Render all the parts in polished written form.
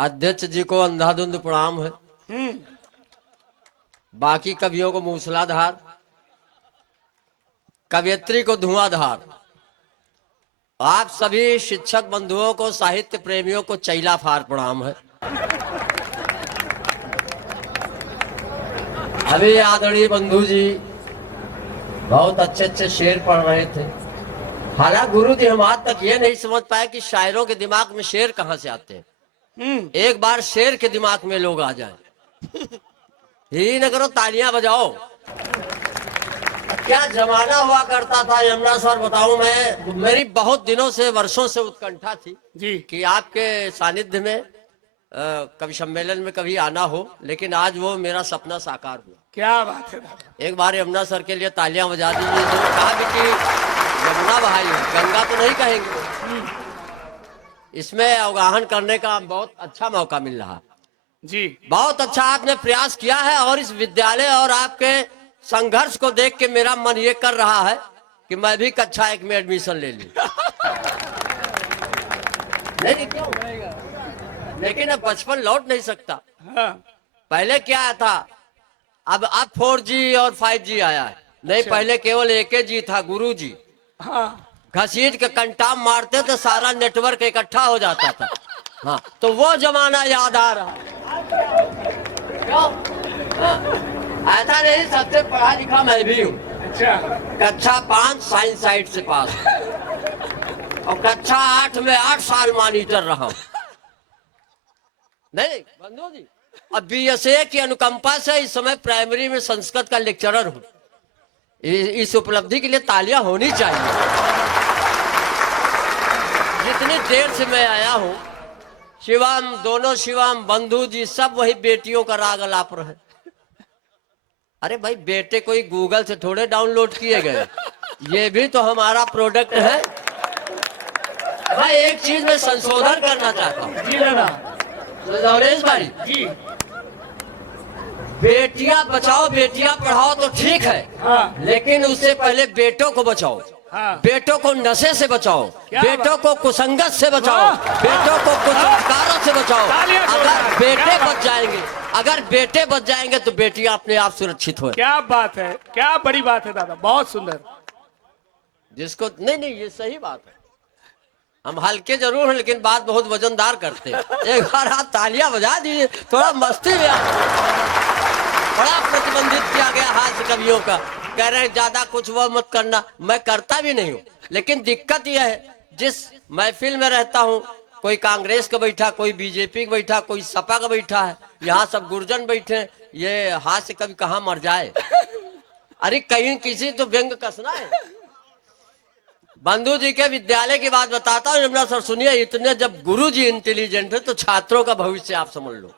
अध्यक्ष जी को अंधाधुंध प्रणाम है, बाकी कवियों को मूसलाधार, कवियत्री को धुआंधार, आप सभी शिक्षक बंधुओं को, साहित्य प्रेमियों को चैला फार प्रणाम है। अभी आदरणीय बंधु जी बहुत अच्छे अच्छे शेर पढ़ रहे थे। हालांकि गुरु जी हम आज तक ये नहीं समझ पाए कि शायरों के दिमाग में शेर कहां से आते हैं। एक बार शेर के दिमाग में लोग आ जाएं, ही न करो तालियां बजाओ। क्या जमाना हुआ करता था यमुना सर, बताऊं मैं, मेरी बहुत दिनों से, वर्षों से उत्कंठा थी जी कि आपके सानिध्य में कवि सम्मेलन में कभी आना हो, लेकिन आज वो मेरा सपना साकार हुआ। क्या बात है दादा। एक बार यमुना सर के लिए तालियां बजा दीजिए। जो कहा भी कि यमुना बहाई है, गंगा तो नहीं कहेंगे। इसमें अवगाहन करने का बहुत अच्छा मौका मिल रहा। जी बहुत अच्छा आपने प्रयास किया है, और इस विद्यालय और आपके संघर्ष को देख के मेरा मन ये कर रहा है कि मैं भी कक्षा 1 में एडमिशन ले लूं। नहीं क्यों, लेकिन अब बचपन लौट नहीं सकता। हाँ। पहले क्या था, अब 4G और 5G आया है। नहीं, अच्छा। पहले केवल एक जी था, गुरु जी। हाँ। घसीट के कंटाम मारते तो सारा नेटवर्क इकट्ठा हो जाता था। हाँ, तो वो जमाना याद आ रहा। क्यों? हाँ, ऐसा नहीं, सबसे पढ़ा लिखा मैं भी हूँ। अच्छा। कक्षा 5 साइंस साइड से पास, और कक्षा 8 में 8 साल मॉनिटर रहा हूँ। नहीं बंधु जी, अब BSA की अनुकंपा से इस समय प्राइमरी में संस्कृत का लेक्चरर हूँ। इस उपलब्धि के लिए तालियां होनी चाहिए। जितनी देर से मैं आया हूँ, शिवम, दोनों शिवम बंधु जी सब वही बेटियों का राग अलाप रहे। अरे भाई, बेटे कोई गूगल से थोड़े डाउनलोड किए गए, ये भी तो हमारा प्रोडक्ट है। भाई एक चीज में संशोधन करना चाहता हूँ। जी दादा। नवरेश भाई जी। बेटियां बचाओ बेटियां पढ़ाओ तो ठीक है, हाँ। लेकिन उससे पहले बेटों को बचाओ। हाँ। बेटों को नशे से बचाओ, क्या बेटों को कुसंगत से बचाओ, वाह। बेटों को कुसंस्कारों से बचाओ। तालियां अगर जोरदार। बेटे क्या बच जाएंगे, अगर बेटे बच जाएंगे तो बेटियां अपने आप सुरक्षित हो। क्या बात है, क्या बड़ी बात है दादा, बहुत सुंदर। जिसको नहीं नहीं, ये सही बात है। हम हल्के जरूर हैं, लेकिन बात बहुत वजनदार करते हैं। एक बार आप तालियां बजा दीजिए, थोड़ा मस्ती में बड़ा प्रतिबंधित किया गया हास्य कवियों का। कह रहे हैं ज्यादा कुछ वो मत करना, मैं करता भी नहीं हूँ, लेकिन दिक्कत यह है, जिस महफिल में रहता हूँ, कोई कांग्रेस का बैठा, कोई बीजेपी का बैठा, कोई सपा का बैठा है, यहाँ सब गुर्जन बैठे, ये हास्य कवि कहाँ मर जाए। अरे कहीं किसी तो व्यंग कसना है। बंधु जी के विद्यालय की बात बताता हूँ यमुना सर, सुनिए। इतने जब गुरु जी इंटेलिजेंट है तो छात्रों का भविष्य आप समझ लो।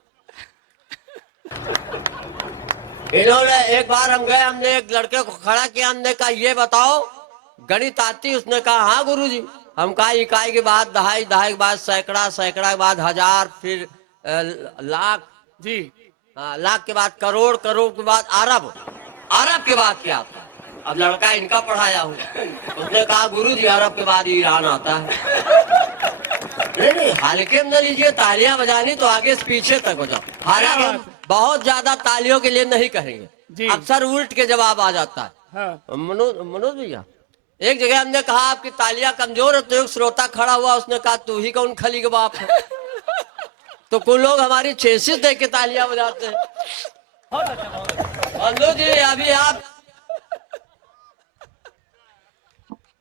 इन्होंने एक बार हम गए, हमने एक लड़के को खड़ा किया, हमने कहा ये बताओ गणित आती? उसने कहा हाँ गुरु जी। हम कहा इकाई के बाद दहाई, दहाई के बाद सैकड़ा, सैकड़ा के बाद हजार, फिर लाख, जी। लाख के बाद करोड़, करोड़ के बाद अरब, अरब के बाद क्या आता है? अब लड़का इनका पढ़ाया हूँ, उसने कहा गुरु जी अरब के बाद ईरान आता है। नहीं नहीं, हल्के में न लीजिए, तालियां बजानी तो आगे से पीछे तक हो जाओ। हालांकि हम बहुत ज्यादा तालियों के लिए नहीं कहेंगे, अक्सर उल्ट के जवाब आ जाता है। हाँ। मनोज भैया, एक जगह हमने कहा आपकी तालियां कमजोर है, तो एक श्रोता खड़ा हुआ, उसने कहा तू ही कौन खली के बाप है। तो कुछ लोग हमारी चेसिस देख के तालियां बजाते हैं। बंधु जी अभी आप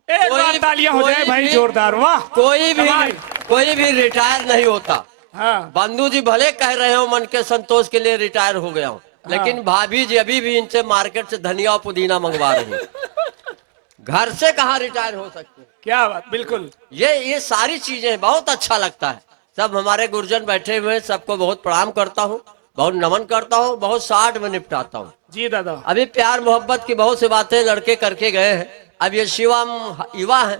एक बार तालियां हो जाए भाई, जोरदार। वाह। कोई भी रिटायर नहीं होता। हाँ। बंधु जी भले कह रहे हो मन के संतोष के लिए रिटायर हो गया हूँ, लेकिन भाभी जी अभी भी इनसे मार्केट से धनिया और पुदीना मंगवा रही है। घर से कहाँ रिटायर हो सकते। क्या बात, बिल्कुल। ये सारी चीजें बहुत अच्छा लगता है। सब हमारे गुरुजन बैठे हुए हैं, सबको बहुत प्रणाम करता हूँ, बहुत नमन करता हूँ, बहुत साठ में निपटाता हूँ। जी दादा। अभी प्यार मोहब्बत की बहुत सी बातें लड़के करके गए हैं। अब ये शिवम युवा है,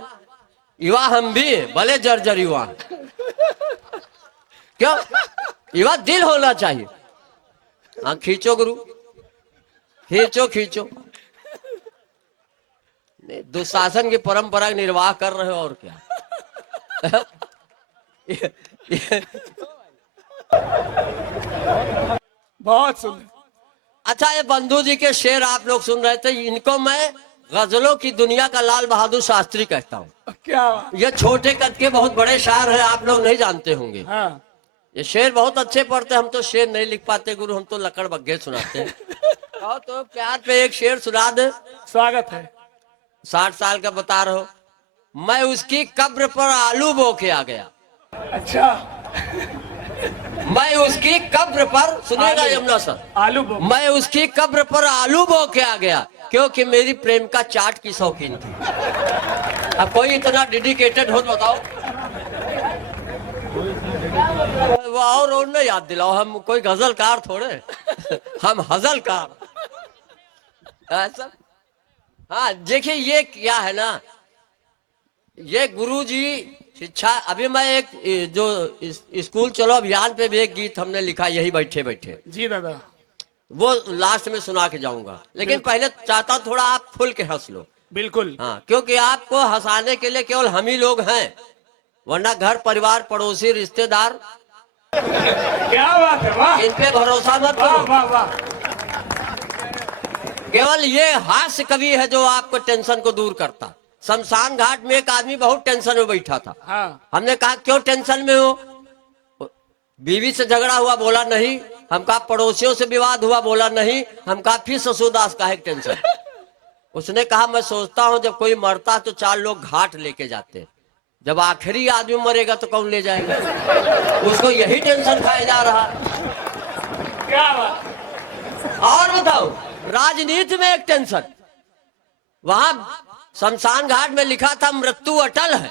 युवा हम भी भले जर्जर युवा। क्यों? युवा दिल होना चाहिए। हाँ खींचो गुरु, खींचो खींचो। दुशासन की परंपरा का निर्वाह कर रहे हो और क्या। बहुत सुंदर। अच्छा, ये बंधु जी के शेर आप लोग सुन रहे थे, इनको मैं गजलों की दुनिया का लाल बहादुर शास्त्री कहता हूँ। क्या? ये छोटे कद के बहुत बड़े शायर हैं, आप लोग नहीं जानते होंगे। हाँ, ये शेर बहुत अच्छे पढ़ते, हम तो शेर नहीं लिख पाते गुरु, हम तो लकड़ बग्गे सुनाते हैं। और तो प्यार पे एक शेर सुना दे। स्वागत है। 60 साल का बता रहा हो, मैं उसकी कब्र पर आलू बो के आ गया। अच्छा, मैं उसकी कब्र पर, सुनिएगा यमुना सर, आलू बो। मैं उसकी कब्र पर आलू बो के आ गया, क्योंकि मेरी प्रेम का चाट की शौकीन थी। अब कोई इतना डेडिकेटेड हो तो बताओ। और नहीं याद दिलाओ, हम कोई गजलकार थोड़े, हम हजलकार। ऐसा, हाँ देखिए ये क्या है ना, ये गुरुजी शिक्षा। अभी मैं एक जो स्कूल चलो अभियान पे भी एक गीत हमने लिखा, यही बैठे बैठे, जी दादा। वो लास्ट में सुना के जाऊंगा, लेकिन पहले चाहता हूं थोड़ा आप खुल के हंस लो। बिल्कुल। हाँ, क्योंकि आपको हंसाने के लिए केवल हम ही लोग हैं, वरना घर परिवार पड़ोसी रिश्तेदार, क्या बात है, वाह इन पे भरोसा मत वाह करो। वाह वाह। केवल ये हास्य कवि है जो आपको टेंशन को दूर करता। शमशान घाट में एक आदमी बहुत टेंशन में बैठा था। हाँ, हमने कहा क्यों टेंशन में हो? बीवी से झगड़ा हुआ, बोला नहीं। हम कहा पड़ोसियों से विवाद हुआ, बोला नहीं। हम कहा फिर ससुरदास का है टेंशन। उसने कहा मैं सोचता हूं जब कोई मरता तो 4 लोग घाट लेके जाते, जब आखिरी आदमी मरेगा तो कौन ले जाएगा? उसको यही टेंशन खाया जा रहा। क्या बात। और बताओ, राजनीति में एक टेंशन, वहां शमशान घाट में लिखा था मृत्यु अटल है,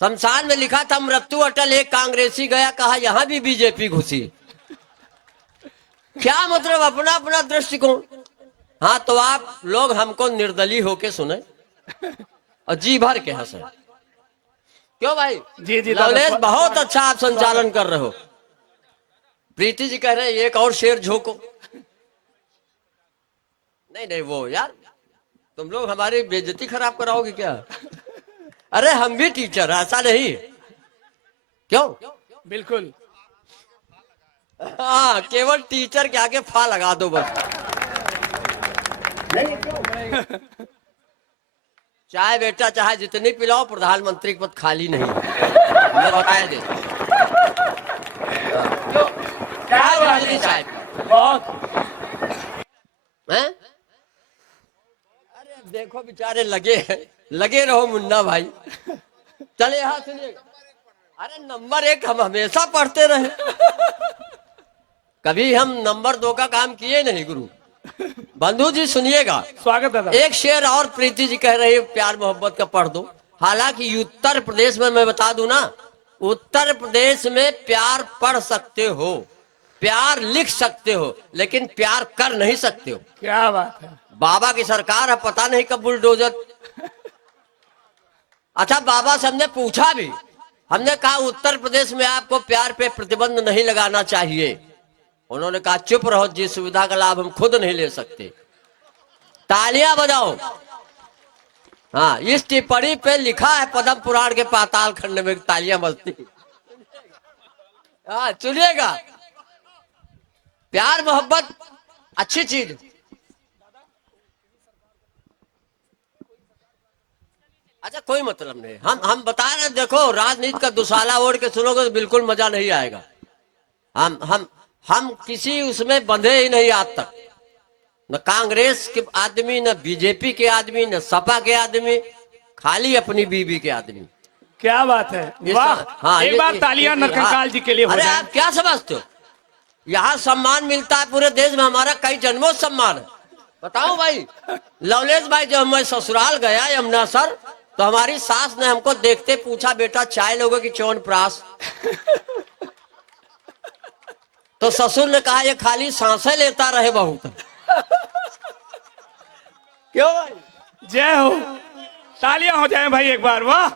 शमशान में लिखा था मृत्यु अटल। एक कांग्रेसी गया, कहा यहां भी बीजेपी घुसी। क्या मतलब, अपना अपना दृष्टिकोण। हाँ, तो आप लोग हमको निर्दलीय होके सुने और जी भर के हंसे। क्यों भाई? जी जी लवलेश, दादा। बहुत अच्छा आप संचालन कर रहे हो। प्रीति जी कह रहे हैं एक और शेर झोंको। नहीं नहीं, वो यार तुम लोग हमारी बेइज्जती खराब कराओगे क्या? अरे हम भी टीचर, ऐसा नहीं। क्यों? बिल्कुल। हाँ, केवल टीचर के आगे फा लगा दो बस। चाय बेटा चाहे जितनी पिलाओ, प्रधानमंत्री का पद खाली नहीं है, मैं बताया दे। क्या बात है। चाय बहुत। हैं? अरे देखो बेचारे लगे रहो मुन्ना भाई। चले यहाँ सुनिए, अरे नंबर 1 हम हमेशा पढ़ते रहे, कभी हम नंबर 2 का काम किए नहीं गुरु। बंधु जी सुनिएगा, स्वागत दादा। एक शेर और प्रीति जी कह रही है प्यार मोहब्बत का, पढ़ दो। हालांकि उत्तर प्रदेश में, मैं बता दूं ना, उत्तर प्रदेश में प्यार पढ़ सकते हो, प्यार लिख सकते हो, लेकिन प्यार कर नहीं सकते हो। क्या बात है। बाबा की सरकार है, पता नहीं कब बुलडोजर। अच्छा, बाबा से हमने पूछा भी, हमने कहा उत्तर प्रदेश में आपको प्यार पे प्रतिबंध नहीं लगाना चाहिए। उन्होंने कहा चुप रहो, जिस सुविधा का लाभ हम खुद नहीं ले सकते। तालियां बजाओ। हाँ, इस टिप्पणी पे लिखा है पद्म पुराण के पाताल खंड में, तालियां बजती। हाँ सुनिएगा, प्यार मोहब्बत अच्छी चीज। अच्छा, कोई मतलब नहीं, हम बता रहे, देखो राजनीति का दुसाला ओढ़ के सुनोगे तो बिल्कुल मजा नहीं आएगा। हम किसी उसमें बंधे ही नहीं आज तक, न कांग्रेस के आदमी, न बीजेपी के आदमी, न सपा के आदमी, खाली अपनी बीबी के आदमी। क्या बात है, वाह। हाँ, एक बार तालियां नरकंकाल जी के लिए हो अरे जाए। आप क्या समझते हो, यहाँ सम्मान मिलता है पूरे देश में, हमारा कई जन्मों से सम्मान है। बताओ भाई लवलेश भाई, जब मैं ससुराल गया यमुना सर, तो हमारी सास ने हमको देखते पूछा, बेटा चाय लोगों की च्यवनप्राश? तो ससुर ने कहा ये खाली सांसें लेता रहे बहुत। क्यों भाई? जय हो, तालियां हो जाए भाई एक बार, वाह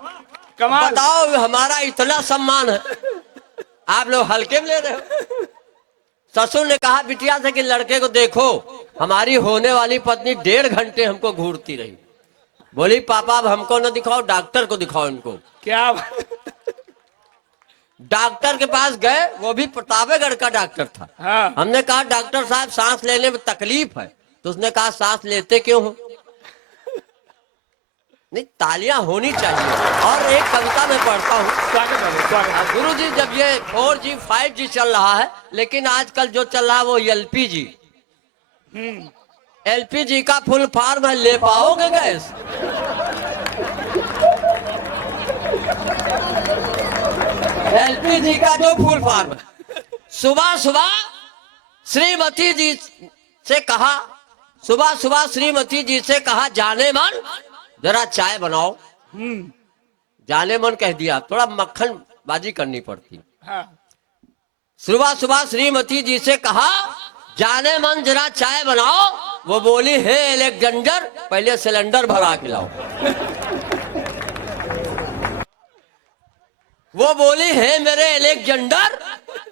कमाल। बताओ, हमारा इतना सम्मान है, आप लोग हल्के में ले रहे हो। ससुर ने कहा बिटिया से कि लड़के को देखो, हमारी होने वाली पत्नी 1.5 घंटे हमको घूरती रही। बोली पापा अब हमको न दिखाओ, डॉक्टर को दिखाओ इनको। क्या बात। डॉक्टर के पास गए, वो भी प्रतापगढ़ का डॉक्टर था। हाँ। हमने कहा डॉक्टर साहब सांस लेने में तकलीफ है, तो उसने कहा सांस लेते क्यों हो? नहीं, तालियां होनी चाहिए। और एक कविता मैं पढ़ता हूँ। स्वागत है, स्वागत है। गुरु जी, जब ये 4G 5G चल रहा है, लेकिन आजकल जो चल रहा है वो LPG। LPG का फुल फॉर्म है, ले पाओगे गैस? LPG का जो फुल फॉर्म है। सुबह सुबह श्रीमती जी से कहा, सुबह सुबह श्रीमती जी से कहा, जाने मन जरा चाय बनाओ। जाने मन कह दिया, थोड़ा मक्खन बाजी करनी पड़ती। हाँ। सुबह सुबह श्रीमती जी से कहा, जाने मन जरा चाय बनाओ। वो बोली, हे एलेक्जेंडर, पहले सिलेंडर भरा के लाओ। वो बोली, हे मेरे एलेक्जेंडर,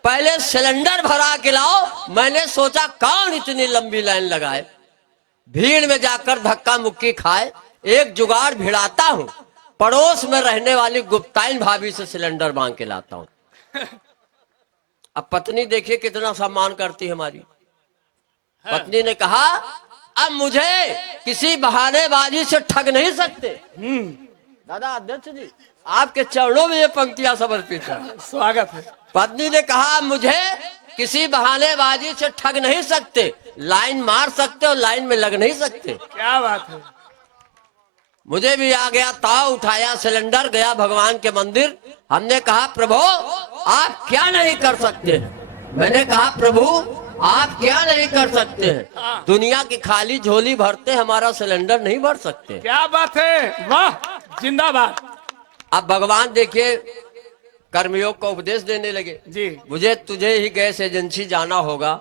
पहले सिलेंडर भरा के लाओ। मैंने सोचा कौन इतनी लंबी लाइन लगाए, भीड़ में जाकर धक्का मुक्की खाए। एक जुगाड़ भिड़ाता हूँ, पड़ोस में रहने वाली गुप्ताइन भाभी से सिलेंडर मांग के लाता हूँ। अब पत्नी देखिए कितना सम्मान करती है हमारी। पत्नी ने कहा, अब मुझे किसी बहानेबाजी से ठग नहीं सकते। दादा अध्यक्ष जी, आपके चरणों में ये पंक्तियां समर्पित है। स्वागत है। पत्नी ने कहा, मुझे किसी बहानेबाजी से ठग नहीं सकते, लाइन मार सकते और लाइन में लग नहीं सकते। क्या बात है। मुझे भी आ गया ताव, उठाया सिलेंडर, गया भगवान के मंदिर। हमने कहा, प्रभु आप क्या नहीं कर सकते? मैंने कहा, प्रभु आप क्या नहीं कर सकते हैं? दुनिया की खाली झोली भरते, हमारा सिलेंडर नहीं भर सकते। क्या बात है, वाह, जिंदाबाद। अब भगवान देखिए कर्मयोग का उपदेश देने लगे। जी। मुझे तुझे ही गैस एजेंसी जाना होगा,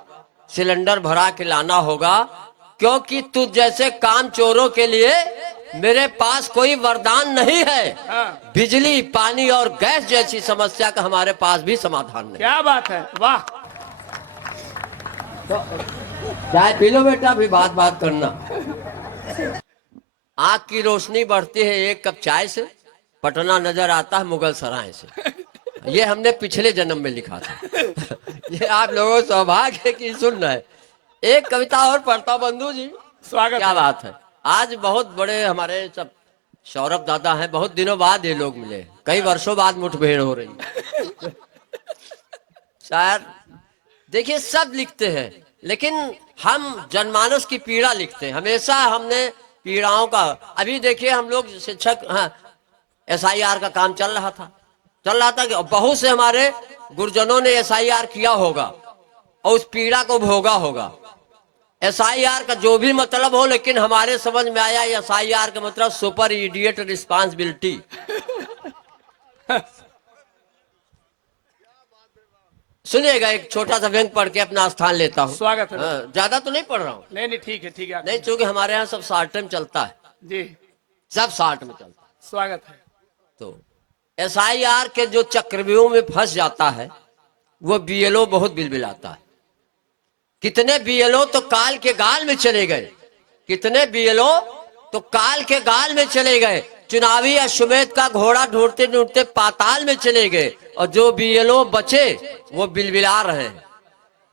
सिलेंडर भरा के लाना होगा, क्योंकि तुझ जैसे काम चोरों के लिए मेरे पास कोई वरदान नहीं है। हाँ। बिजली, पानी और गैस जैसी समस्या का हमारे पास भी समाधान नहीं। क्या बात है, वाह। तो चाय पी लो बेटा, अभी बात बात करना। आंख की रोशनी बढ़ती है एक कप चाय से, पटना नजर आता है मुगल सराय से। ये हमने पिछले जन्म में लिखा था। ये आप लोगों को सौभाग्य है कि सुन रहे। एक कविता और पढ़ता हूं बंधु जी। स्वागत। क्या बात है। आज बहुत बड़े हमारे सब सौरभ दादा हैं, बहुत दिनों बाद ये लोग मिले, कई वर्षों बाद मुठभेड़ हो रही है। शायर देखिए सब लिखते हैं, लेकिन हम जनमानस की पीड़ा लिखते हैं। हमेशा हमने पीड़ाओं का, अभी देखिए हम लोग शिक्षक, हाँ, SIR का काम चल रहा था कि बहुत से हमारे गुरुजनों ने SIR किया होगा और उस पीड़ा को भोगा होगा। SIR का जो भी मतलब हो, लेकिन हमारे समझ में आया SIR का मतलब सुपर इडियट रिस्पांसिबिलिटी। सुनिएगा, एक छोटा सा व्यंग पढ़ के अपना स्थान लेता हूँ। स्वागत है। ज्यादा तो नहीं पढ़ रहा हूँ। नहीं नहीं, ठीक है, ठीक है। नहीं, चूंकि हमारे यहाँ सब शॉर्ट में चलता है। जी। सब शॉर्ट में चलता है। स्वागत है। तो SIR के जो चक्रव्यूह में फंस जाता है, वो BLO बहुत बिलबिलाता है। कितने BLO तो काल के गाल में चले गए, कितने BLO तो काल के गाल में चले गए। चुनावी अश्वमेध का घोड़ा ढूंढते ढूंढते पाताल में चले गए, और जो BLO बचे वो बिलबिला रहे हैं,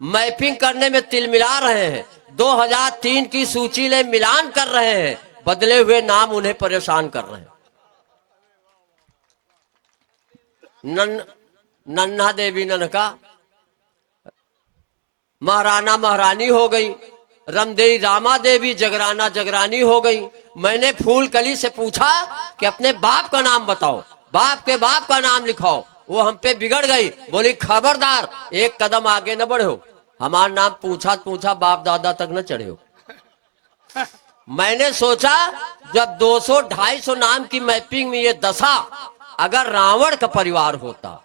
मैपिंग करने में तिलमिला रहे हैं, 2003 की सूची ले मिलान कर रहे हैं, बदले हुए नाम उन्हें परेशान कर रहे हैं। नन्हा देवी ननका महाराना महारानी हो गई, रमदेई रामा देवी जगराना जगरानी हो गई। मैंने फूल कली से पूछा कि अपने बाप का नाम बताओ, बाप के बाप का नाम लिखाओ। वो हम पे बिगड़ गई, बोली खबरदार एक कदम आगे न बढ़ो, हमारा नाम पूछा पूछा बाप दादा तक न चढ़े हो। मैंने सोचा जब 200-250 नाम की मैपिंग में ये दशा, अगर रावण का परिवार होता,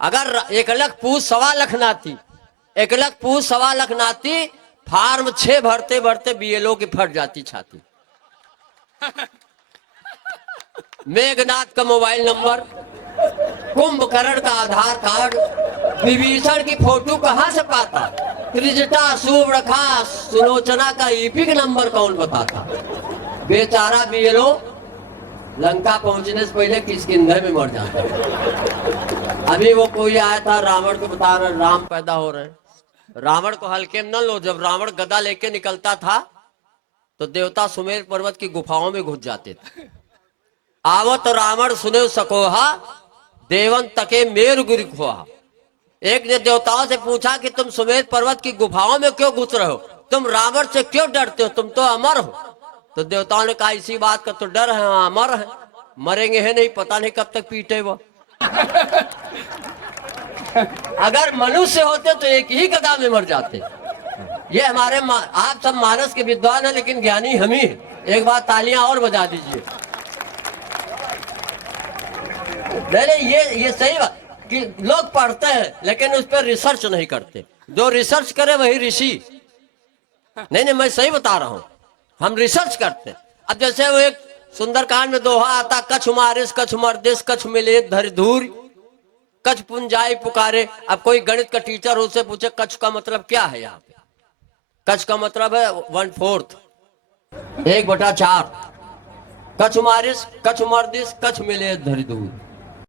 अगर 1 लाख पूछ 1.25 लाख नाती, 1 लाख पूछ 1.25 लाख नाती, फार्म 6 भरते भरते BLO की फट जाती छाती। मेघनाथ का मोबाइल नंबर, कुंभकर्ण का आधार कार्ड, विभीषण की फोटो कहां से पाता, त्रिजटा सुव्रखा सुलोचना का EPIC नंबर कौन बताता। बेचारा BLO लंका पहुंचने से पहले किष्किंधा में मर जाता। अभी वो कोई आया था, रावण को बता रहा राम पैदा हो रहे हैं। रावण को हल्के में न लो। जब रावण गदा लेके निकलता था तो देवता सुमेर पर्वत की गुफाओं में घुस जाते थे। आवत रावण सुने सकोहा, देवन तके मेर गुरु खोहा। एक ने देवताओं से पूछा कि तुम सुमेर पर्वत की गुफाओं में क्यों घुस रहे हो, तुम रावण से क्यों डरते हो, तुम तो अमर हो। तो देवताओं ने कहा इसी बात का तो डर है, अमर है, मरेंगे है नहीं, पता नहीं कब तक पीटे वो। अगर मनुष्य होते तो एक ही गदा में मर जाते। ये हमारे आप सब मानस के विद्वान हैं लेकिन ज्ञानी हम ही हैं। एक बार तालियां और बजा दीजिए। नहीं ये सही बात कि लोग पढ़ते हैं लेकिन उस पर रिसर्च नहीं करते। जो रिसर्च करे वही ऋषि। नहीं मैं सही बता रहा हूं, हम रिसर्च करते। अब जैसे वो एक सुंदरकांड में दोहा आता, कछ मारिस कछ मर्दिस कछ मिले धर धूर कछ पुंजाई पुकारे। अब कोई गणित का टीचर उससे पूछे कछ का मतलब क्या है, यहाँ पे कछ का मतलब है 1/4, 1/4। कछ मारिस कछ मर्दिस कछ मिले धर धूर।